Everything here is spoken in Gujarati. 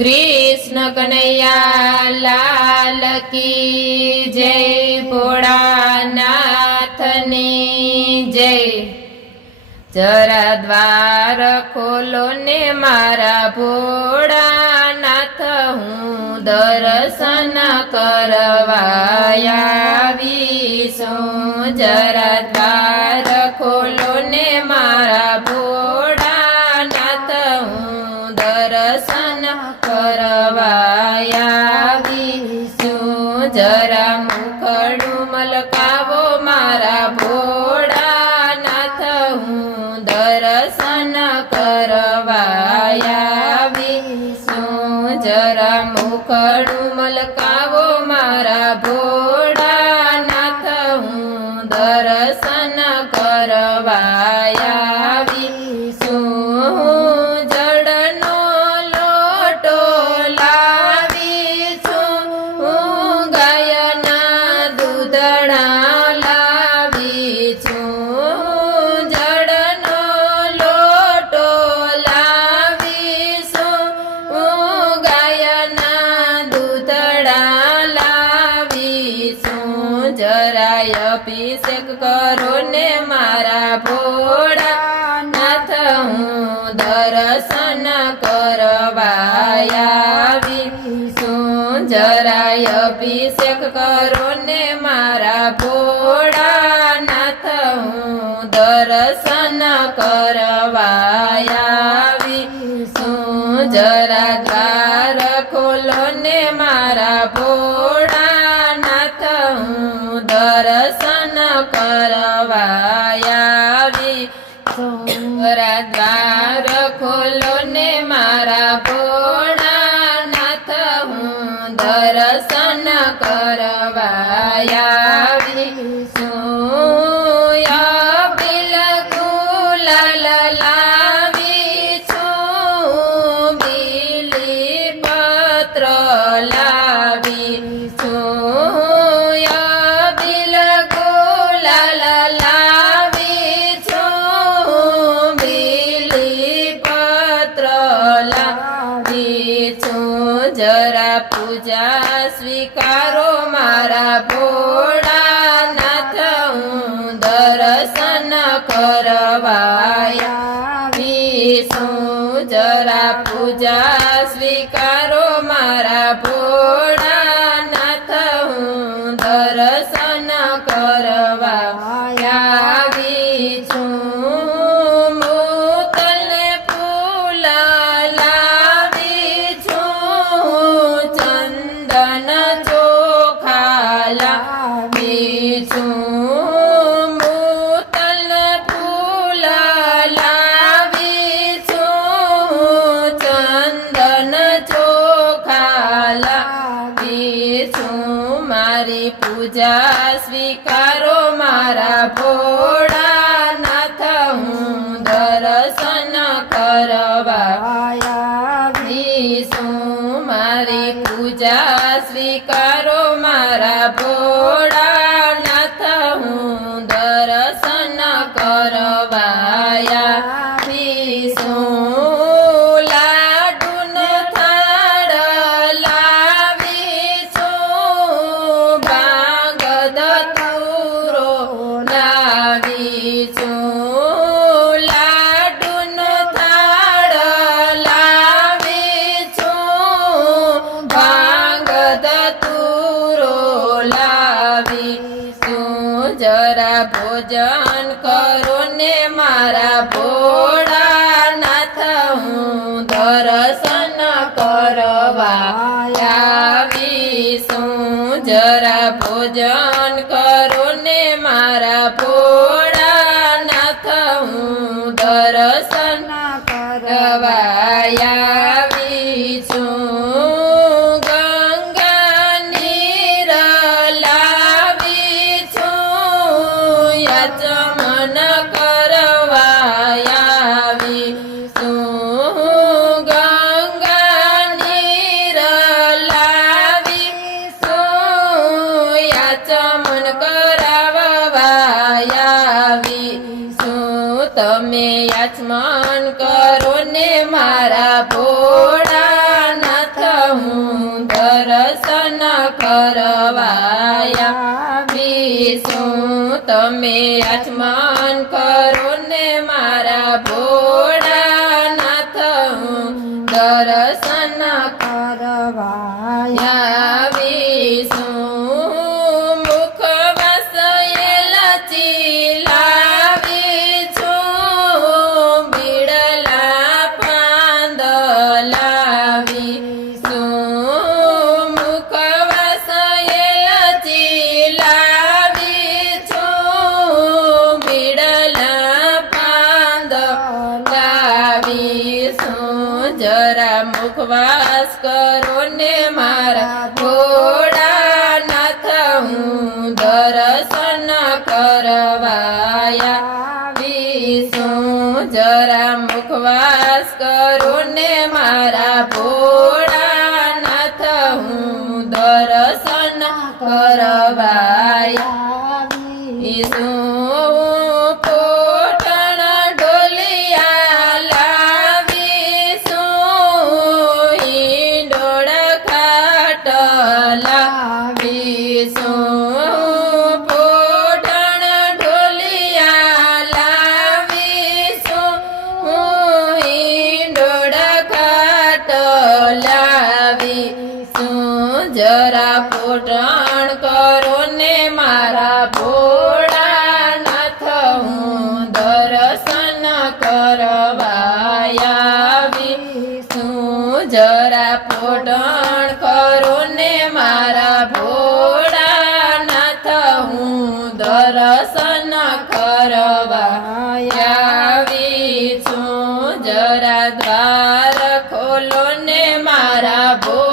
कृष्ण कन्हैया लाल की जय। भोळानाथ ने जय। जरा द्वार खोलो ने मारा भोळानाथ, हूँ दर्शन करवाया आवीशुं। जरा द्वार खोलो ने मारा भोळानाथ, हूँ दर्शन करवाया आवीशुं। जरा मुखडું મલકાવો મારા ભોળાનાથ, હું દર્શન કરવાયા આવીશું। જરા મુખડું મલકાવો મારા ભોળાનાથ, હું દર્શન કરવાયા આવીશું। જળનો લોટો લાવીશું, હું ગાયના દૂધણા લાવીશું। જળનો લોટો લાવીશું, હું ગાયના દૂધડા લાવીશું। જરાય અભિષેક કરો ને મારા ભોળાનાથ, હું દર્શન કરવાયા આવીશું। જરાય અભિષેક કરો ને મારા ભોળાનાથ, હું દર્શન કરવાયા આવીશું। જરા દ્વાર ખોલો ને મારા ભોળાનાથ, હું દર્શન કરવાયા આવીશું। જરા દ્વાર ખોલો ને મારા ભોળાનાથ, હું દર્શન કરવાયા આવીશું। અબીલ ગુલાલ લાવીશું, બીલીપત્ર લાવીશું। અબીલ ગુલાલ લાવીશું, બીલીપત્ર લાવીશું। જરા પૂજા સ્વીકારો મારા ભોળાનાથ, હું દર્શન કરવાયા આવીશું। જરા પૂજા સ્વીકારો મારા ભોળાનાથ, હું દર્શન કરવાયા આવીશું। મૂતલને ફૂલ લાવીશું, ચંદન ચોખા લાવીશું। મૂતલ ફૂલ લાવીશું, ચંદન ચોખા લાવીશું। મારી પૂજા સ્વીકારો મારા ભોળાનાથ, હું દર્શન કરવાયા આવીશું। મારી પૂજા સ્વીકારો મારા ભોળાનાથ, હું દર્શન કરવાયા આવીશું। લાડુનો થાળ લાવીશું, ભાંગ ધતૂરો લાવીશું। લાડુનો થાળ લાવીશું, ભાંગ ધતૂરો લાવીશું। જરા ભોજન કરો ને મારા ભોળાનાથ, હું દર્શન કરવાયા આવીશું। જરા ભોજન કરો ને મારા ભોળાનાથ, હું દર્શન કરવાયા આવીશું। ગંગા નીર લાવીશું, યાચમન કરવાયા આવીશું। ગંગા નીર લાવીશું, યાચમન તમે આચમન કરો ને મારા ભોળાનાથ હું દર્શન કરવાયા આવીશું મુખ વસયેલા ચીલાવી છું બીડલા પાંદલાવી મુખ વસયેલા ચીલાવી છું બીડલા પાંદલાવી જરા મુખવાસ કરો ને મારા ભોળાનાથ હું દર્શન કરવાયા વિશું જરા મુખવાસ કરો ને મારા ભોળાનાથ હું દર્શન કરવાયા વિશું જરા પોટણ કરો ને મારા ભોળાનાથ હું દર્શન કરવાયા વિશું જરા પોટણ કરો ને મારા ભોળાનાથ હું દર્શન કરવાયા વિશું જરા દ્વાર ખોલો ને મારા ભોળાનાથ